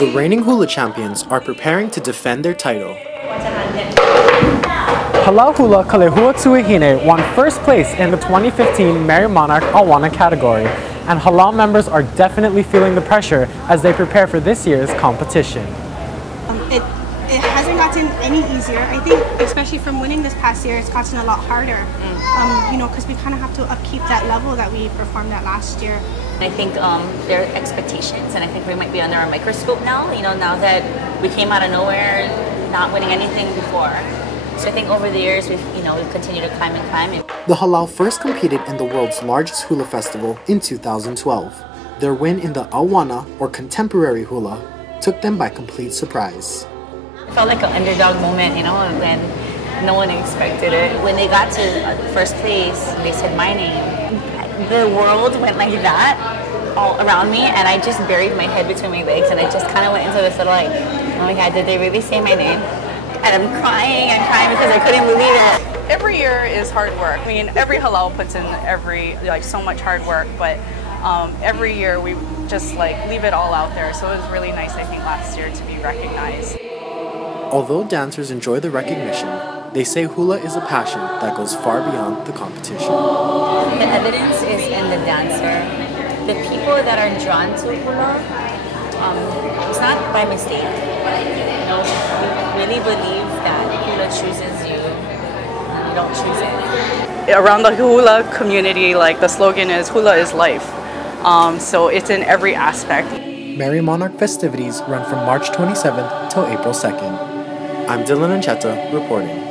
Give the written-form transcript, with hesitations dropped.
The reigning hula champions are preparing to defend their title. Halau Hula ka Lehua Tuahine won first place in the 2015 Merrir Monarch Awana category, and Halau members are definitely feeling the pressure as they prepare for this year's competition. It hasn't gotten any easier. I think, especially from winning this past year, it's gotten a lot harder. You know, because we kind of have to upkeep that level that we performed at last year. I think there are expectations, and I think we might be under a microscope now. You know, now that we came out of nowhere, not winning anything before. So I think over the years, we've continued to climb and climb. The Halau first competed in the world's largest hula festival in 2012. Their win in the Awana, or contemporary hula, took them by complete surprise. It felt like an underdog moment, you know, when no one expected it. When they got to first place, they said my name. The world went like that all around me, and I just buried my head between my legs, and I just kind of went into this little like, oh my God, did they really say my name? And I'm crying because I couldn't believe it. Every year is hard work. I mean, every halau puts in so much hard work, but every year we just leave it all out there. So it was really nice, I think, last year to be recognized. Although dancers enjoy the recognition, they say hula is a passion that goes far beyond the competition. The evidence is in the dancer. The people that are drawn to hula, it's not by mistake. You know, we really believe that hula chooses you, and you don't choose it. Around the hula community, the slogan is "Hula is life." So it's in every aspect. Merrir Monarch festivities run from March 27th till April 2nd. I'm Dillion Ancheta reporting.